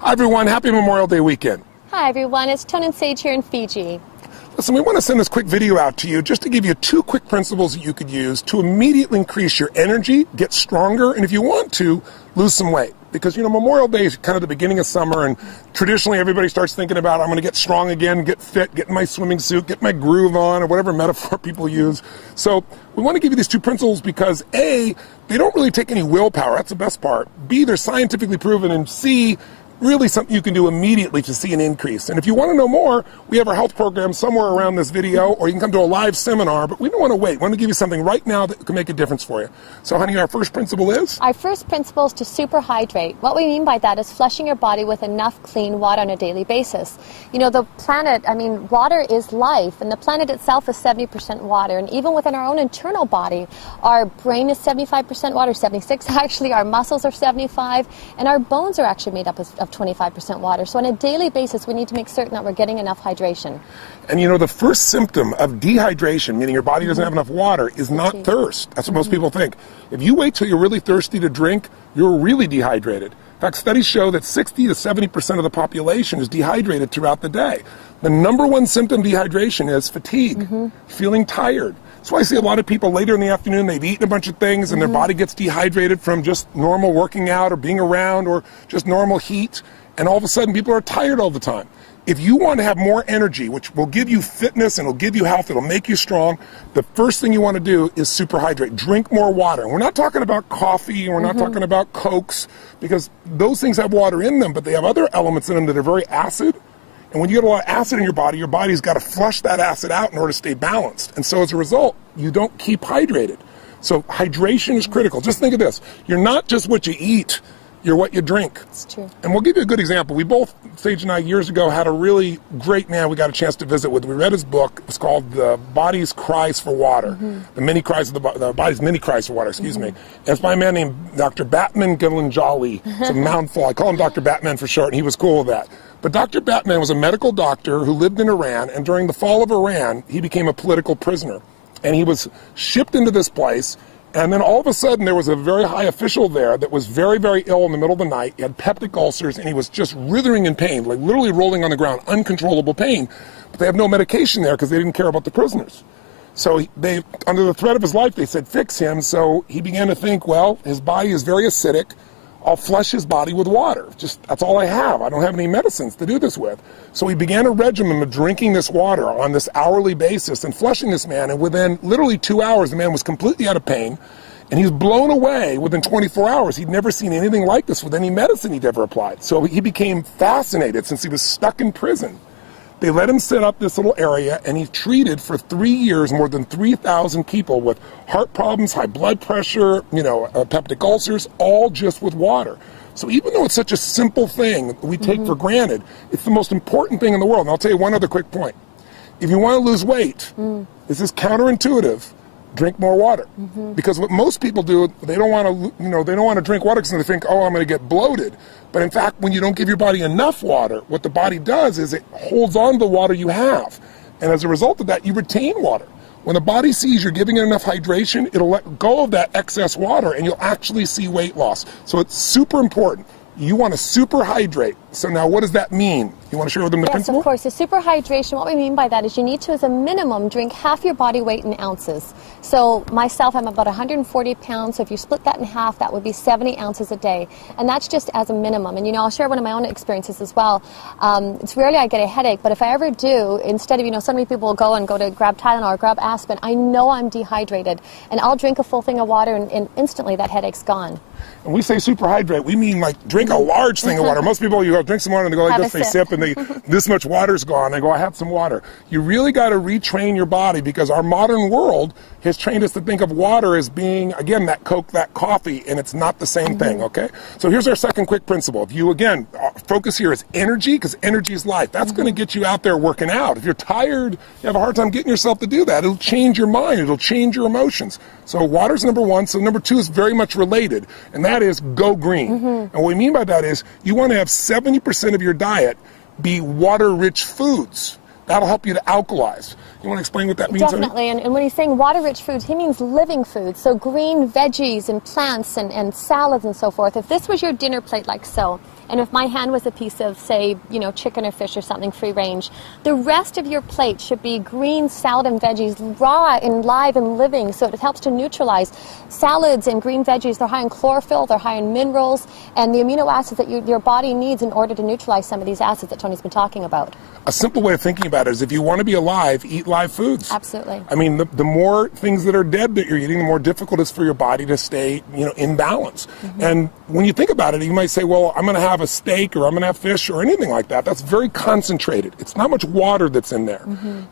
Hi everyone, happy Memorial Day weekend. Hi everyone, it's Tone and Sage here in Fiji. Listen, we want to send this quick video out to you just to give you 2 quick principles that you could use to immediately increase your energy, get stronger, and if you want to, lose some weight. Because, you know, Memorial Day is kind of the beginning of summer, and traditionally everybody starts thinking about, I'm going to get strong again, get fit, get in my swimming suit, get my groove on, or whatever metaphor people use. So we want to give you these 2 principles because A, they don't really take any willpower, that's the best part. B, they're scientifically proven, and C, really something you can do immediately to see an increase. And if you want to know more, we have our health program somewhere around this video, or you can come to a live seminar, but we don't want to wait. We want to give you something right now that can make a difference for you. So honey, our first principle is? Our first principle is to super hydrate. What we mean by that is flushing your body with enough clean water on a daily basis. You know, the planet, water is life, and the planet itself is 70% water, and even within our own internal body, our brain is 75% water, 76 actually, our muscles are 75, and our bones are actually made up of 25% water. So on a daily basis, we need to make certain that we're getting enough hydration. And you know, the first symptom of dehydration, meaning your body doesn't have enough water, is not thirst. That's what most people think. If you wait till you're really thirsty to drink, you're really dehydrated. In fact, studies show that 60 to 70% of the population is dehydrated throughout the day. The number 1 symptom of dehydration is fatigue, feeling tired. That's why I see a lot of people later in the afternoon, they've eaten a bunch of things and their body gets dehydrated from just normal working out or being around or just normal heat. And all of a sudden people are tired all the time. If you want to have more energy, which will give you fitness and will give you health, it'll make you strong, the first thing you want to do is super hydrate. Drink more water. And we're not talking about coffee and we're not talking about Cokes, because those things have water in them, but they have other elements in them that are very acid. And when you get a lot of acid in your body's got to flush that acid out in order to stay balanced. And so as a result, you don't keep hydrated. So hydration is critical. Just think of this. You're not just what you eat, you're what you drink. It's true. And we'll give you a good example. We both, Sage and I, years ago, had a really great man we got a chance to visit with. We read his book. It's called The Body's Cries for Water. The Body's Many Cries for Water, excuse me. And it's by a man named Dr. Batman Gilanjali. It's a mouthful. I call him Dr. Batman for short, and he was cool with that. But Dr. Batman was a medical doctor who lived in Iran, and during the fall of Iran, he became a political prisoner. And he was shipped into this place, and then all of a sudden there was a very high official there that was very, very ill in the middle of the night. He had peptic ulcers, and he was just writhing in pain, like literally rolling on the ground, uncontrollable pain. But they have no medication there because they didn't care about the prisoners. So they, under the threat of his life, they said, fix him. So he began to think, well, his body is very acidic. I'll flush his body with water. Just, that's all I have. I don't have any medicines to do this with. So he began a regimen of drinking this water on this hourly basis and flushing this man. And within literally 2 hours, the man was completely out of pain. And he was blown away within 24 hours. He'd never seen anything like this with any medicine he'd ever applied. So he became fascinated since he was stuck in prison. They let him set up this little area, and he treated for 3 years more than 3,000 people with heart problems, high blood pressure, peptic ulcers, all just with water. So even though it's such a simple thing that we take for granted, it's the most important thing in the world. And I'll tell you one other quick point. If you want to lose weight, this is counterintuitive. Drink more water, because what most people do, they don't want to drink water because they think, oh, I'm going to get bloated. But in fact, when you don't give your body enough water, what the body does is it holds on to the water you have, and as a result of that, you retain water. When the body sees you're giving it enough hydration, it'll let go of that excess water, and you'll actually see weight loss. So it's super important. You want to super hydrate. So now what does that mean? You want to share with them the principle? Yes, of course. The super hydration, what we mean by that is you need to, as a minimum, drink half your body weight in ounces. So myself, I'm about 140 pounds. So if you split that in half, that would be 70 ounces a day. And that's just as a minimum. And, I'll share one of my own experiences as well. It's rarely I get a headache, but if I ever do, instead of, so many people will go to grab Tylenol or grab aspirin, I know I'm dehydrated. And I'll drink a full thing of water, and instantly that headache's gone. When we say super hydrate, we mean like drink a large thing of water. Most people, you go drink some water and they go like this, they sip and this much water's gone. They go, I have some water. You really got to retrain your body, because our modern world has trained us to think of water as being, again, that Coke, that coffee, and it's not the same thing, okay? So here's our second quick principle. If you, again, focus here is energy, because energy is life. That's going to get you out there working out. If you're tired, you have a hard time getting yourself to do that. It'll change your mind. It'll change your emotions. So water's number 1. So number 2 is very much related, and that is go green. And what we mean by that is you want to have 70% of your diet be water-rich foods. That'll help you to alkalize. You want to explain what that means? Definitely, and when he's saying water-rich foods, he means living foods. So green veggies and plants and salads and so forth. If this was your dinner plate like so, and if my hand was a piece of, say, you know, chicken or fish or something free range, the rest of your plate should be green salad and veggies, raw and live and living, so it helps to neutralize. Salads and green veggies, they're high in chlorophyll, they're high in minerals, and the amino acids that your body needs in order to neutralize some of these acids that Tony's been talking about. A simple way of thinking about it is if you want to be alive, eat live foods. Absolutely. I mean, the more things that are dead that you're eating, the more difficult it is for your body to stay, you know, in balance. And when you think about it, you might say, well, I'm going to have a steak or I'm going to have fish or anything like that. That's very concentrated. It's not much water that's in there.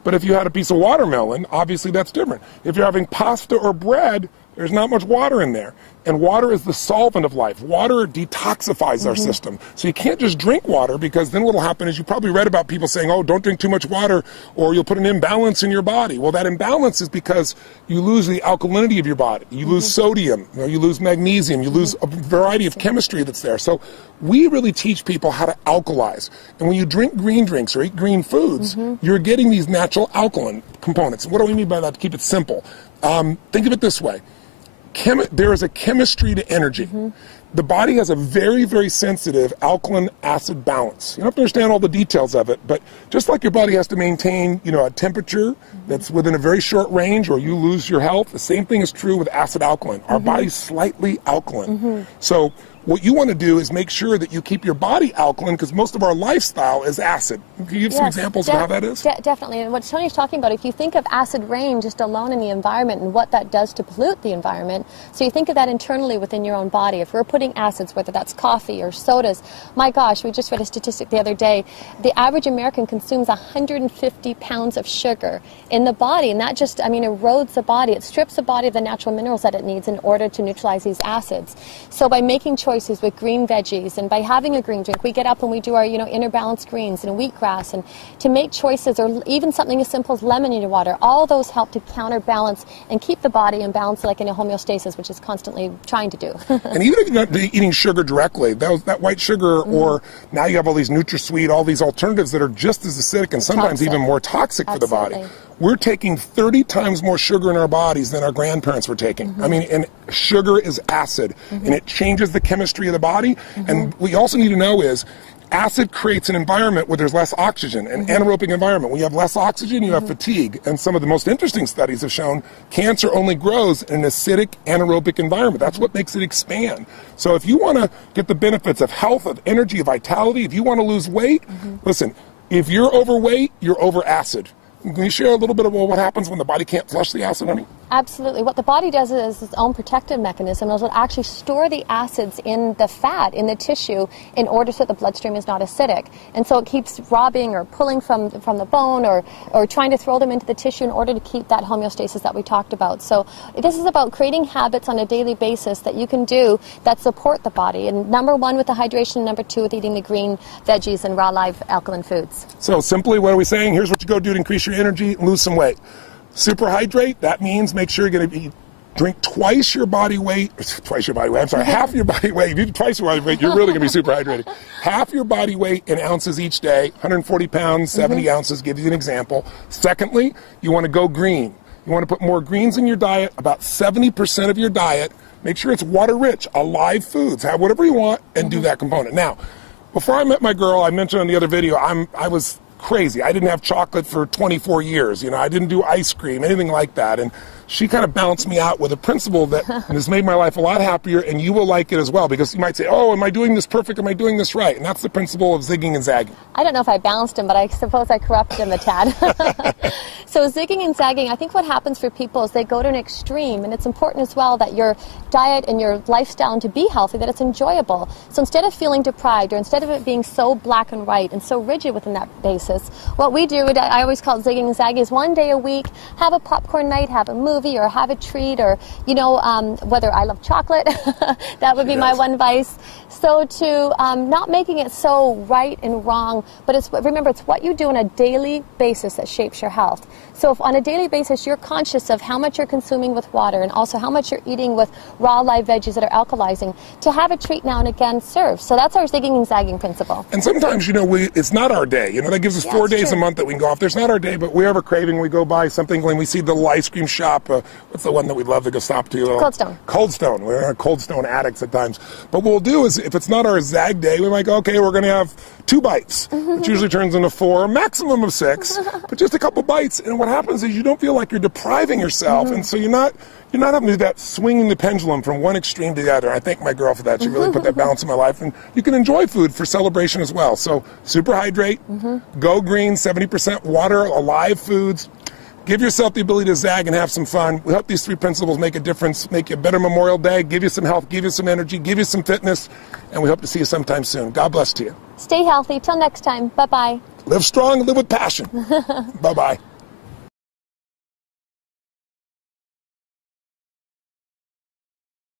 But if you had a piece of watermelon, obviously that's different. If you're having pasta or bread, there's not much water in there. And water is the solvent of life. Water detoxifies our system. So you can't just drink water, because then what will happen is you probably read about people saying, oh, don't drink too much water or you'll put an imbalance in your body. Well, that imbalance is because you lose the alkalinity of your body. You lose sodium, you know, you lose magnesium, you lose a variety of chemistry that's there. So we really teach people how to alkalize. And when you drink green drinks or eat green foods, you're getting these natural alkaline components. What do we mean by that, to keep it simple? Think of it this way. There is a chemistry to energy. The body has a very, very sensitive alkaline acid balance. You don't have to understand all the details of it, but just like your body has to maintain, you know, a temperature that's within a very short range or you lose your health, the same thing is true with acid alkaline. Our body's slightly alkaline. So what you want to do is make sure that you keep your body alkaline, because most of our lifestyle is acid. Can you give some examples of how that is? Definitely. And what Tony's talking about, if you think of acid rain just alone in the environment and what that does to pollute the environment, so you think of that internally within your own body. If we're putting acids, whether that's coffee or sodas, my gosh, we just read a statistic the other day, the average American consumes 150 pounds of sugar in the body, and that just, I mean, erodes the body. It strips the body of the natural minerals that it needs in order to neutralize these acids. So by making choices with green veggies and by having a green drink, we get up and we do our, you know, inner balanced greens and wheatgrass, and to make choices, or even something as simple as lemon in your water, all those help to counterbalance and keep the body in balance, like in a homeostasis, which is constantly trying to do. And even if you're not eating sugar directly, that white sugar, or now you have all these NutraSweet, all these alternatives that are just as acidic and sometimes even more toxic for the body. We're taking 30 times more sugar in our bodies than our grandparents were taking. I mean, and sugar is acid, and it changes the chemistry of the body. And what we also need to know is acid creates an environment where there's less oxygen, an anaerobic environment. When you have less oxygen, you have fatigue. And some of the most interesting studies have shown cancer only grows in an acidic anaerobic environment. That's what makes it expand. So if you want to get the benefits of health, of energy, of vitality, if you want to lose weight, listen, if you're overweight, you're over acid. Can you share a little bit about what happens when the body can't flush the acid, honey? Absolutely. What the body does is its own protective mechanism. It'll actually store the acids in the fat, in the tissue, in order so that the bloodstream is not acidic. And so it keeps robbing or pulling from the bone, or trying to throw them into the tissue in order to keep that homeostasis that we talked about. So this is about creating habits on a daily basis that you can do that support the body. And number one with the hydration, number two with eating the green veggies and raw live alkaline foods. So simply, what are we saying? Here's what you go do to increase your energy and lose some weight. Superhydrate, that means make sure you're going to drink twice your body weight, I'm sorry, half your body weight. If you do twice your body weight, you're really going to be super hydrated. Half your body weight in ounces each day, 140 pounds, 70 ounces, give you an example. Secondly, you want to go green. You want to put more greens in your diet, about 70% of your diet. Make sure it's water rich, alive foods. Have whatever you want and do that component. Now, before I met my girl, I mentioned on the other video, I was crazy. I didn't have chocolate for 24 years. You know, I didn't do ice cream, anything like that. And she kind of balanced me out with a principle that has made my life a lot happier, and you will like it as well, because you might say, oh, am I doing this perfect? Am I doing this right? And that's the principle of zigging and zagging. I don't know if I balanced him, but I suppose I corrupted him a tad. So zigging and zagging, I think what happens for people is they go to an extreme, and it's important as well that your diet and your lifestyle, and to be healthy, that it's enjoyable. So instead of feeling deprived, or instead of it being so black and white and so rigid within that basis, what we do, I always call it zigging and zagging, is one day a week, have a popcorn night, have a movie, or have a treat, or, you know, whether I love chocolate, that would be my one vice. So to not making it so right and wrong, but remember, it's what you do on a daily basis that shapes your health. So if on a daily basis you're conscious of how much you're consuming with water, and also how much you're eating with raw live veggies that are alkalizing, to have a treat now and again serves. So that's our zigging and zagging principle. And sometimes, you know, it's not our day. You know, that gives us 4 days a month that we can go off. There's not our day, but we have a craving, we go buy something, when we see the little ice cream shop, up, what's the one that we love to go stop to? Cold Stone. Cold Stone. We're Cold Stone addicts at times. But what we'll do is, if it's not our ZAG day, we might go, okay, we're going to have 2 bites, which usually turns into 4, a maximum of 6, but just a couple bites. And what happens is you don't feel like you're depriving yourself, and so you're not having to do that swinging the pendulum from one extreme to the other. I thank my girl for that. She really put that balance in my life. And you can enjoy food for celebration as well. So super hydrate, go green, 70% water, alive foods. Give yourself the ability to zag and have some fun. We hope these 3 principles make a difference, make you a better Memorial Day, give you some health, give you some energy, give you some fitness, and we hope to see you sometime soon. God bless to you. Stay healthy. Till next time. Bye-bye. Live strong, live with passion. Bye-bye.